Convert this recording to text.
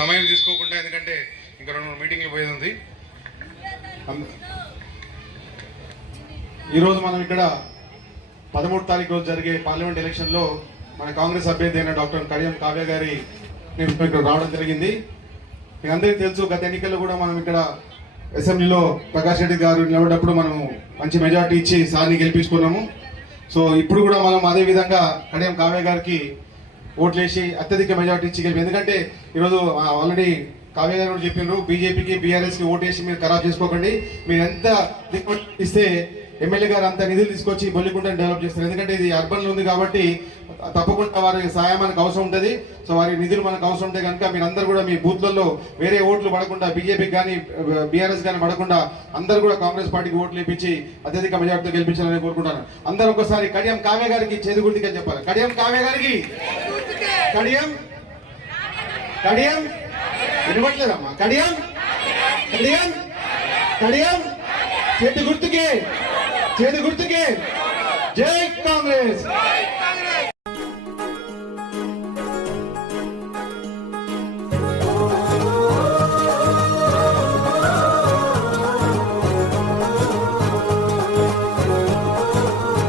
సమయం తీసుకోకుండా, ఎందుకంటే ఇంకా 2 మీటింగ్లు పోయేది ఉంది. ఈరోజు మనం ఇక్కడ 13వ తారీఖు రోజు జరిగే పార్లమెంట్ ఎలక్షన్లో మన కాంగ్రెస్ అభ్యర్థి అయిన డాక్టర్ కడియం కావ్య గారి ఇక్కడ రావడం జరిగింది. మీకు అందరికీ తెలుసు, గత ఎన్నికల్లో కూడా మనం ఇక్కడ అసెంబ్లీలో ప్రకాష్ రెడ్డి గారు నిలబడ్డప్పుడు మనము మంచి మెజార్టీ ఇచ్చి సార్ని గెలిపించుకున్నాము. సో ఇప్పుడు కూడా మనం అదే విధంగా కడియం కావ్య గారికి ఓట్లేసి అత్యధిక మెజార్టీ ఇచ్చి గెలిపి, ఎందుకంటే ఈరోజు ఆల్రెడీ కావ్య గారు కూడా చెప్పినారు, బీజేపీకి బీఆర్ఎస్కి ఓటేసి మీరు ఖరాబ్ చేసుకోకండి, మీరు ఎంత ఇస్తే ఎమ్మెల్యే గారు అంత నిధులు తీసుకొచ్చి బొల్లికుంటని డెవలప్ చేస్తారు. ఎందుకంటే ఇది అర్బన్లో ఉంది కాబట్టి తప్పకుండా వారి సహాయం మనకు అవసరం ఉంటుంది. సో వారి నిధులు మనకు అవసరం ఉంటే కనుక మీరు అందరూ కూడా మీ బూత్లలో వేరే ఓట్లు పడకుండా, బీజేపీకి కానీ బీఆర్ఎస్ కానీ పడకుండా అందరూ కూడా కాంగ్రెస్ పార్టీకి ఓట్లు ఇప్పించి అత్యధిక మెజార్టీతో గెలిపించాలని కోరుకుంటాను. అందరూ ఒకసారి కడియం కావ్య గారికి చేదు గుర్తుగా చెప్పాలి. కడియం కావ్య గారికి, కడియం కడియం వినవట్లేదమ్మా, కడియం కడియం కడియం చేతి గుర్తుకే, చేతి గుర్తుకే. జై కాంగ్రెస్.